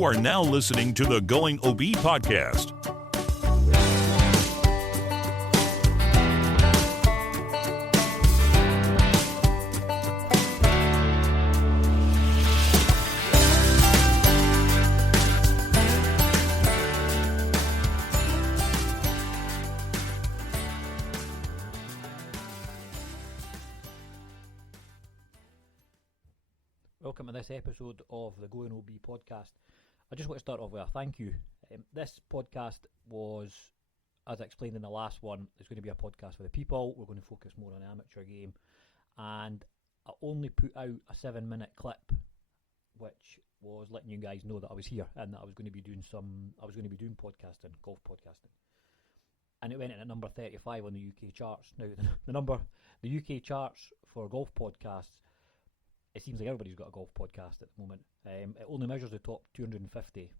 You are now listening to the Going OB podcast. Welcome to this episode of the Going OB podcast. I just want to start off with a thank you. This podcast was, as I explained in the last one, it's going to be a podcast for the people. We're going to focus more on the amateur game. And I only put out a 7-minute clip, which was letting you guys know that I was here and that I was going to be doing podcasting, golf podcasting. And it went in at number 35 on the UK charts. Now, the UK charts for golf podcasts, it seems like everybody's got a golf podcast at the moment. It only measures the top 250.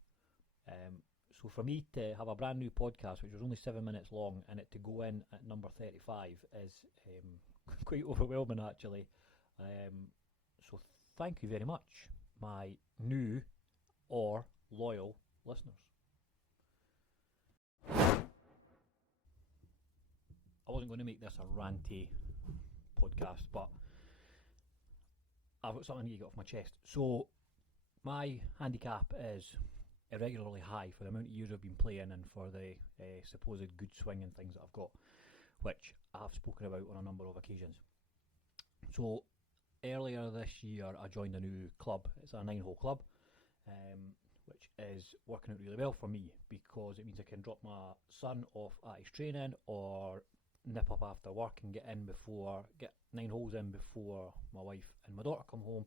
So for me to have a brand new podcast, which was only 7 minutes long, and it to go in at number 35 is quite overwhelming, actually. So thank you very much, my new or loyal listeners. I wasn't going to make this a ranty podcast, but I've got something I need to get off my chest. So, my handicap is irregularly high for the amount of years I've been playing and for the supposed good swing and things that I've got, which I've spoken about on a number of occasions. So, earlier this year I joined a new club. It's a 9-hole club, which is working out really well for me because it means I can drop my son off at his training or nip up after work and get 9 holes in before my wife and my daughter come home,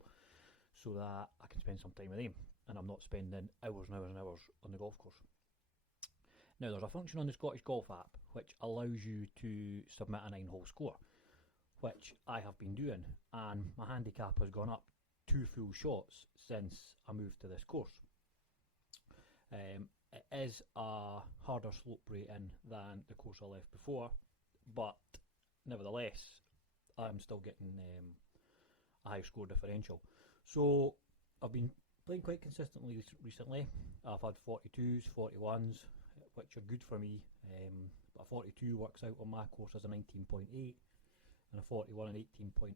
so that I can spend some time with them and I'm not spending hours and hours and hours on the golf course. Now, there's a function on the Scottish Golf app which allows you to submit a 9-hole score, which I have been doing, and my handicap has gone up 2 full shots since I moved to this course. It is a harder slope rating than the course I left before, but nevertheless I'm still getting a high score differential. So I've been playing quite consistently recently. I've had 42s, 41s, which are good for me. A 42 works out on my course as a 19.8 and a 41 an 18.8.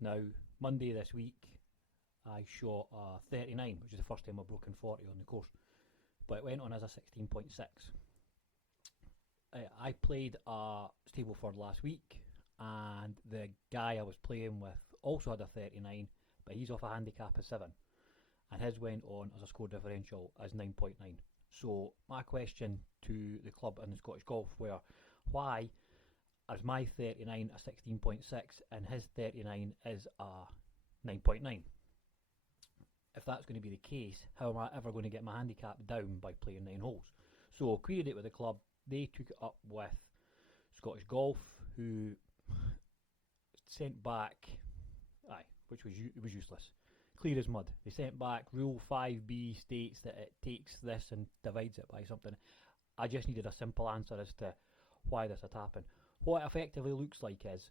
Now, Monday this week I shot a 39, which is the first time I've broken 40 on the course, but it went on as a 16.6. I played a Stableford last week, and the guy I was playing with also had a 39, but he's off a handicap of 7, and his went on as a score differential as 9.9. So my question to the club and the Scottish Golf were, why is my 39 a 16.6 and his 39 is a 9.9? If that's going to be the case, how am I ever going to get my handicap down by playing 9 holes? So queried it with the club. They took it up with Scottish Golf, who sent back, which was useless, clear as mud. They sent back Rule 5B states that it takes this and divides it by something. I just needed a simple answer as to why this had happened. What it effectively looks like is,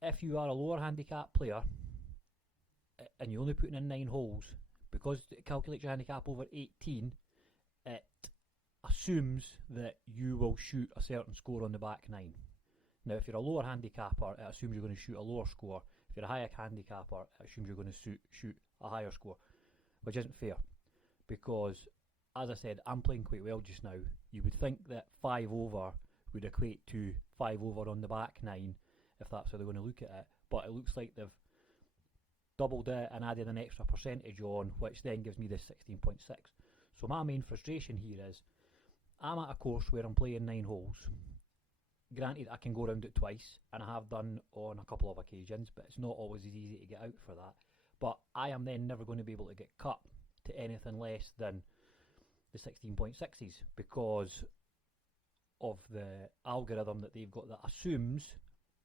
if you are a lower handicap player and you're only putting in 9 holes, because it calculates your handicap over 18, it assumes that you will shoot a certain score on the back 9. Now, if you're a lower handicapper, it assumes you're going to shoot a lower score. If you're a higher handicapper, it assumes you're going to shoot a higher score, which isn't fair, because, as I said, I'm playing quite well just now. You would think that 5 over would equate to 5 over on the back 9, if that's how they're going to look at it, but it looks like they've doubled it and added an extra percentage on, which then gives me this 16.6. So my main frustration here is, I'm at a course where I'm playing 9 holes. Granted, I can go around it twice, and I have done on a couple of occasions, but it's not always as easy to get out for that. But I am then never going to be able to get cut to anything less than the 16.6s because of the algorithm that they've got that assumes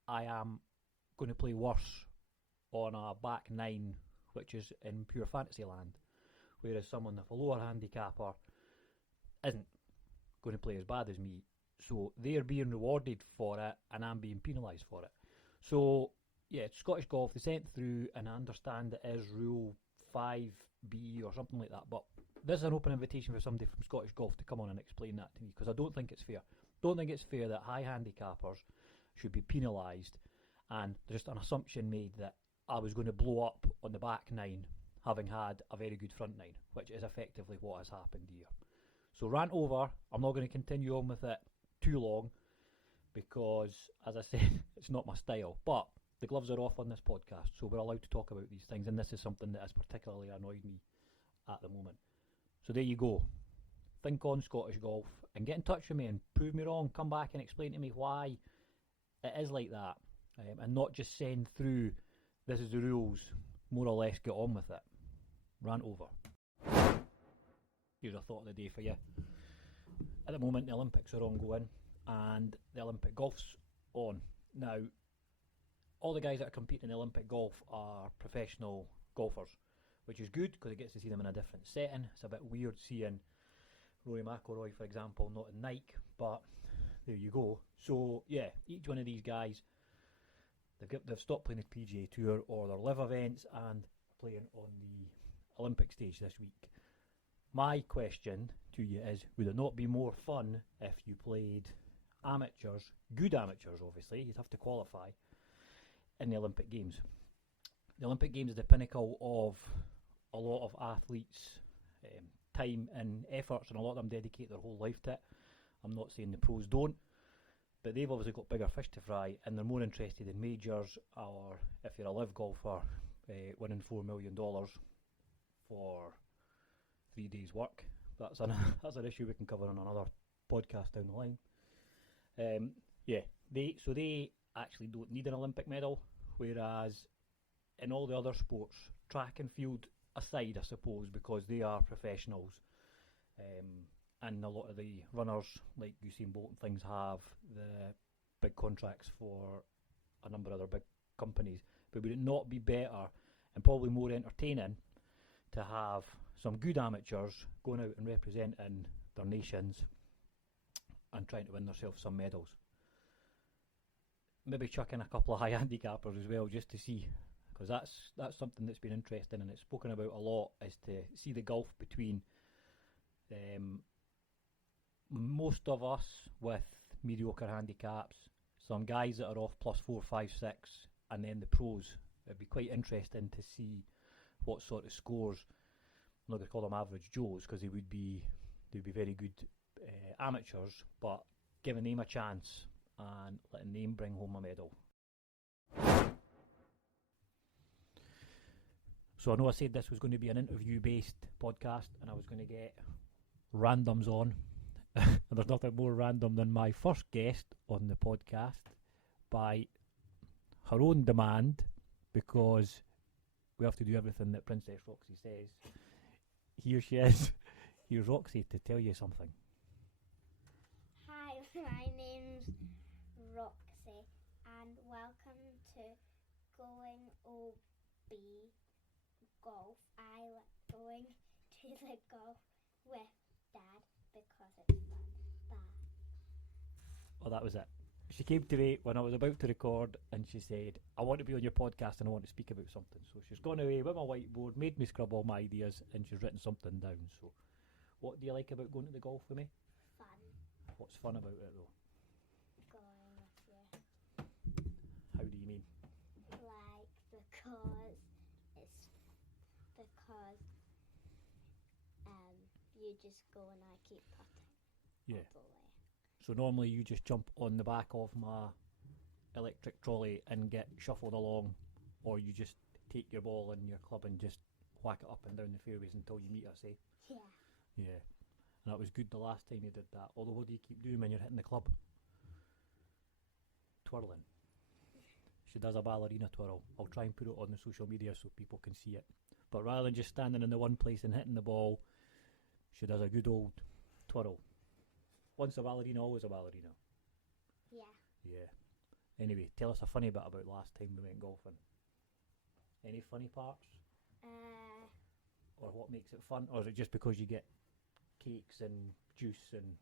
I am going to play worse on a back 9, which is in pure fantasy land, whereas someone with a lower handicapper isn't going to play as bad as me. So they're being rewarded for it and I'm being penalised for it. So yeah, Scottish Golf, they sent through, and I understand it is Rule 5B or something like that, but this is an open invitation for somebody from Scottish Golf to come on and explain that to me, because I don't think it's fair. Don't think it's fair that high handicappers should be penalised, and there's just an assumption made that I was going to blow up on the back nine having had a very good front nine, which is effectively what has happened here. So rant over. I'm not going to continue on with it too long because, as I said, it's not my style. But the gloves are off on this podcast, so we're allowed to talk about these things, and this is something that has particularly annoyed me at the moment. So there you go. Think on Scottish Golf and get in touch with me and prove me wrong. Come back and explain to me why it is like that, and not just send through, this is the rules, more or less get on with it. Rant over. Here's a thought of the day for you. At the moment the Olympics are ongoing and the Olympic golf's on. Now, all the guys that are competing in the Olympic golf are professional golfers, which is good because it gets to see them in a different setting. It's a bit weird seeing Rory McIlroy, for example, not in Nike, but there you go. So yeah, each one of these guys, they've stopped playing the PGA Tour or their live events and playing on the Olympic stage this week. My question to you is, would it not be more fun if you played amateurs, good amateurs obviously, you'd have to qualify, in the Olympic Games? The Olympic Games is the pinnacle of a lot of athletes' time and efforts, and a lot of them dedicate their whole life to it. I'm not saying the pros don't, but they've obviously got bigger fish to fry, and they're more interested in majors, or if you're a live golfer, winning $4 million for 3 days' work. That's an issue we can cover on another podcast down the line. They actually don't need an Olympic medal, whereas in all the other sports, track and field aside, I suppose, because they are professionals, and a lot of the runners like Usain Bolt and things have the big contracts for a number of other big companies. But would it not be better and probably more entertaining to have some good amateurs going out and representing their nations and trying to win themselves some medals? Maybe chuck in a couple of high handicappers as well, just to see, because that's something that's been interesting and it's spoken about a lot, is to see the gulf between most of us with mediocre handicaps, some guys that are off +4, 5, 6, and then the pros. It'd be quite interesting to see what sort of scores. I'm not going to call them average Joes because they'd be very good amateurs, but giving them a chance and letting them bring home a medal. So I know I said this was going to be an interview-based podcast and I was going to get randoms on. And there's nothing more random than my first guest on the podcast, by her own demand, because we have to do everything that Princess Roxy says. Here she is. Here's Roxy to tell you something. Hi, my name's Roxy, and welcome to Going OB Golf. I like going to the golf with Dad because it's fun. Bye. Oh, that was it. She came to me when I was about to record and she said, I want to be on your podcast and I want to speak about something. So she's gone away with my whiteboard, made me scrub all my ideas, and she's written something down. So what do you like about going to the golf with me? Fun. What's fun about it though? Going with you. How do you mean? Like, because you just go and I keep putting. Yeah. All the way. So normally you just jump on the back of my electric trolley and get shuffled along, or you just take your ball and your club and just whack it up and down the fairways until you meet us, eh? Yeah. Yeah. And that was good the last time you did that. Although what do you keep doing when you're hitting the club? Twirling. She does a ballerina twirl. I'll try and put it on the social media so people can see it. But rather than just standing in the one place and hitting the ball, she does a good old twirl. Once a ballerina, always a ballerina. Yeah. Yeah. Anyway, tell us a funny bit about last time we went golfing. Any funny parts? Or what makes it fun? Or is it just because you get cakes and juice and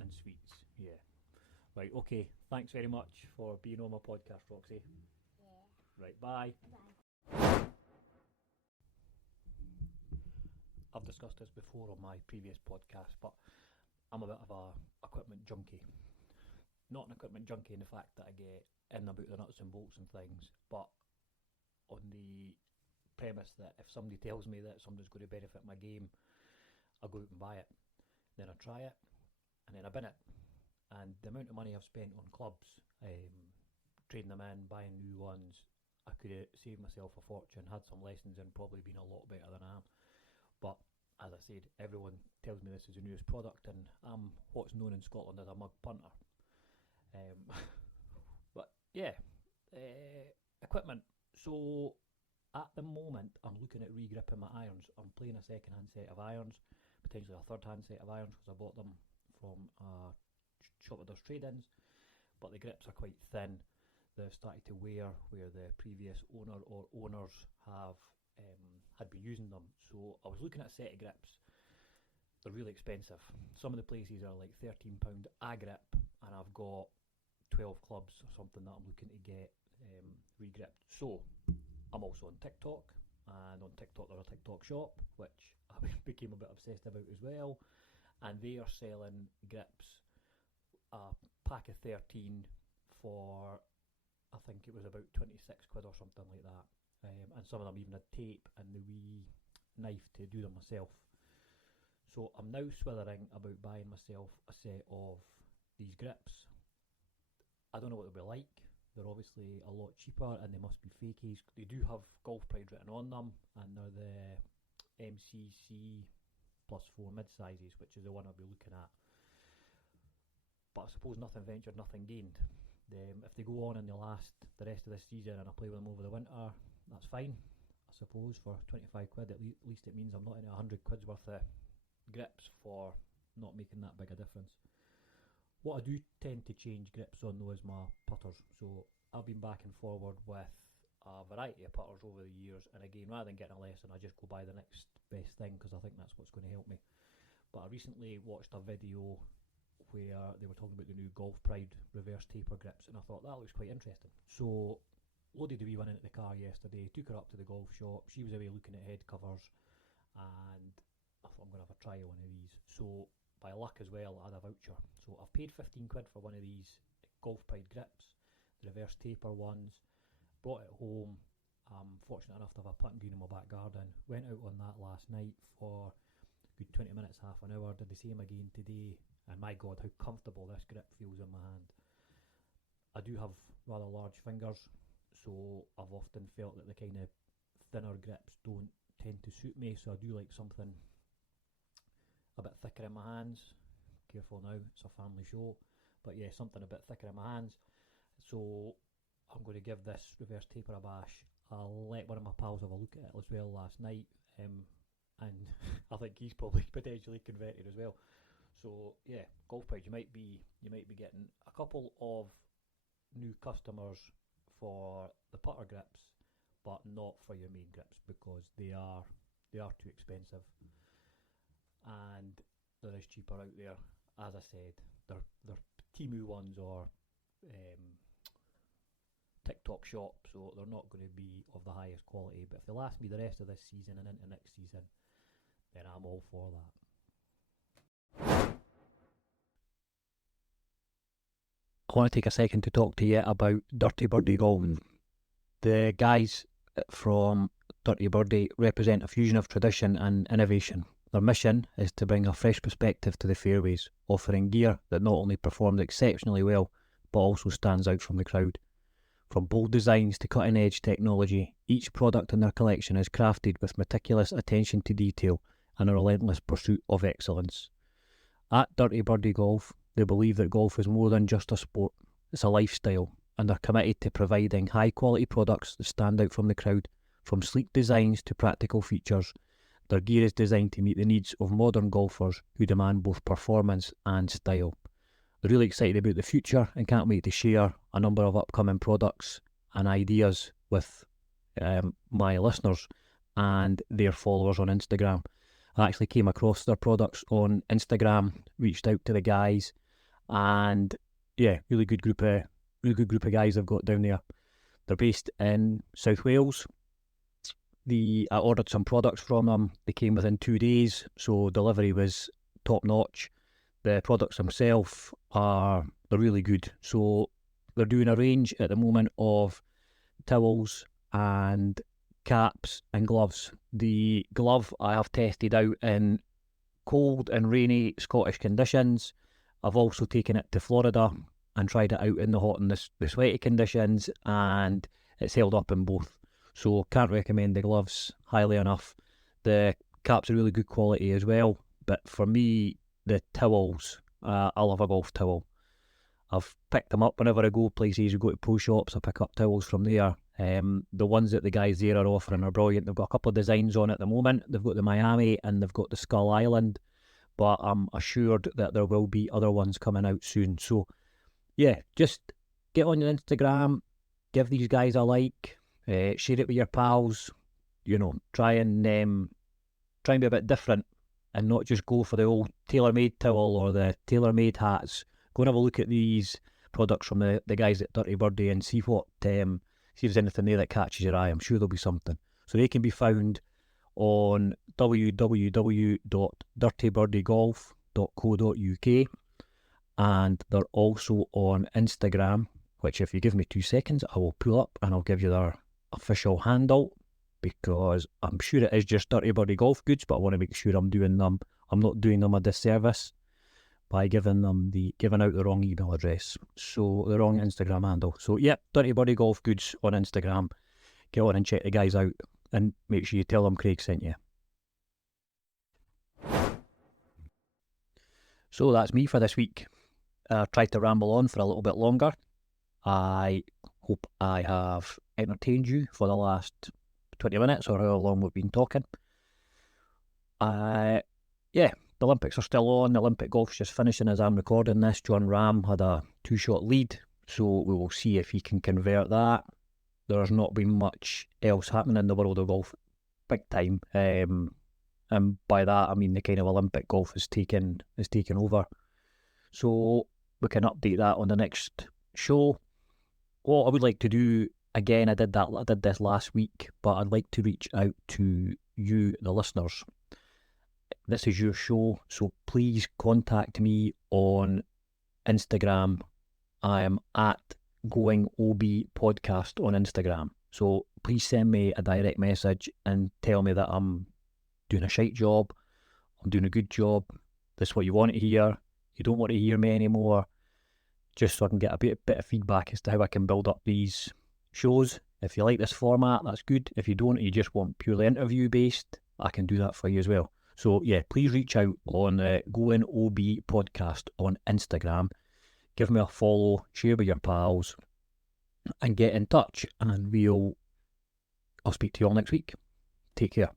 And sweets. Yeah. Right, okay. Thanks very much for being on my podcast, Roxy. Yeah. Right, bye. Bye. I've discussed this before on my previous podcast, but I'm a bit of a equipment junkie. Not an equipment junkie in the fact that I get in about the nuts and bolts and things, but on the premise that if somebody tells me that somebody's going to benefit my game, I'll go out and buy it. Then I try it, and then I bin it. And the amount of money I've spent on clubs, trading them in, buying new ones, I could have saved myself a fortune, had some lessons and probably been a lot better than I am. But as I said, everyone tells me this is the newest product, and I'm what's known in Scotland as a mug punter. But yeah, equipment. So at the moment, I'm looking at regripping my irons. I'm playing a second-hand set of irons, potentially a third-hand set of irons, because I bought them from a shop that does trade-ins, but the grips are quite thin. They've started to wear where the previous owner or owners have had been using them. So I was looking at a set of grips. They're really expensive. Some of the places are like £13 a grip, and I've got 12 clubs or something that I'm looking to get regripped. So I'm also on TikTok, and on TikTok there's a TikTok shop which I became a bit obsessed about as well, and they are selling grips, a pack of 13 for, I think it was about 26 quid or something like that, and some of them even had tape and the wee knife to do them myself. So I'm now swithering about buying myself a set of these grips. I don't know what they'll be like. They're obviously a lot cheaper and they must be fakies. They do have Golf Pride written on them, and they're the MCC +4 mid-sizes, which is the one I'll be looking at. But I suppose nothing ventured, nothing gained. If they go on and they last the rest of this season and I play with them over the winter, that's fine. I suppose for 25 quid, at least it means I'm not in 100 quid's worth of grips for not making that big a difference. What I do tend to change grips on though is my putters. So I've been back and forward with a variety of putters over the years, and again, rather than getting a lesson, I just go buy the next best thing because I think that's what's going to help me. But I recently watched a video where they were talking about the new Golf Pride reverse taper grips, and I thought that looks quite interesting. So loaded the wee one into the car yesterday, took her up to the golf shop. She was away looking at head covers, and I thought I'm going to have a try of one of these. So by luck as well, I had a voucher. So I've paid 15 quid for one of these Golf Pride grips, the reverse taper ones, brought it home. I'm fortunate enough to have a putting green in my back garden. Went out on that last night for a good 20 minutes, half an hour, did the same again today, and my god, how comfortable this grip feels in my hand. I do have rather large fingers, so I've often felt that the kind of thinner grips don't tend to suit me, so I do like something a bit thicker in my hands. Careful now, it's a family show, but yeah, something a bit thicker in my hands. So I'm going to give this reverse taper a bash. I'll let one of my pals have a look at it as well last night, and I think he's probably potentially converted as well. So yeah, Golf Pride, you might be getting a couple of new customers for the putter grips, but not for your main grips because they are too expensive. And there is cheaper out there. As I said, they're Temu ones or TikTok shop, so they're not going to be of the highest quality. But if they last me the rest of this season and into next season, then I'm all for that. I want to take a second to talk to you about Dirty Birdie Golf. The guys from Dirty Birdie represent a fusion of tradition and innovation. Their mission is to bring a fresh perspective to the fairways, offering gear that not only performs exceptionally well, but also stands out from the crowd. From bold designs to cutting-edge technology, each product in their collection is crafted with meticulous attention to detail and a relentless pursuit of excellence. At Dirty Birdie Golf, they believe that golf is more than just a sport, it's a lifestyle, and are committed to providing high-quality products that stand out from the crowd. From sleek designs to practical features, their gear is designed to meet the needs of modern golfers who demand both performance and style. They're really excited about the future and can't wait to share a number of upcoming products and ideas with my listeners and their followers on Instagram. I actually came across their products on Instagram, reached out to the guys, and yeah, really good group of guys I've got down there. They're based in South Wales. I ordered some products from them. They came within 2 days, so delivery was top notch. The products themselves they're really good. So they're doing a range at the moment of towels and caps and gloves. The glove I have tested out in cold and rainy Scottish conditions. I've also taken it to Florida and tried it out in the hot and the sweaty conditions, and it's held up in both. So can't recommend the gloves highly enough. The caps are really good quality as well, but for me, the towels, I love a golf towel. I've picked them up whenever I go places. We go to pro shops, I pick up towels from there. The ones that the guys there are offering are brilliant. They've got a couple of designs on at the moment. They've got the Miami and they've got the Skull Island, but I'm assured that there will be other ones coming out soon. So yeah, just get on your Instagram, give these guys a like, share it with your pals. Try and be a bit different and not just go for the old tailor-made towel or the tailor-made hats. Go and have a look at these products from the guys at Dirty Birdie and see if there's anything there that catches your eye. I'm sure there'll be something. So they can be found on www.dirtybirdygolf.co.uk, and they're also on Instagram, which if you give me 2 seconds I will pull up and I'll give you their official handle, because I'm sure it is just Dirty Birdie Golf Goods, but I want to make sure I'm not doing them a disservice by giving out the wrong email address, so the wrong Instagram handle. So yep, Dirty Birdie Golf Goods on Instagram. Get on and check the guys out, and make sure you tell them Craig sent you. So that's me for this week. I tried to ramble on for a little bit longer. I hope I have entertained you for the last 20 minutes or however long we've been talking. The Olympics are still on. The Olympic golf's just finishing as I'm recording this. John Ram had a 2-shot lead, so we will see if he can convert that. There's not been much else happening in the world of golf big time, and by that I mean the kind of Olympic golf is taken over. So we can update that on the next show. What I would like to do, again, I did this last week, but I'd like to reach out to you, the listeners. This is your show, so please contact me on Instagram. I am at Going OB Podcast on Instagram. So please send me a direct message and tell me that I'm doing a shite job, I'm doing a good job, this is what you want to hear, you don't want to hear me anymore, just so I can get a bit of feedback as to how I can build up these shows. If you like this format, that's good. If you don't, you just want purely interview based, I can do that for you as well. So yeah, please reach out on Going OB Podcast on Instagram. Give me a follow, share with your pals, and get in touch. And I'll speak to you all next week. Take care.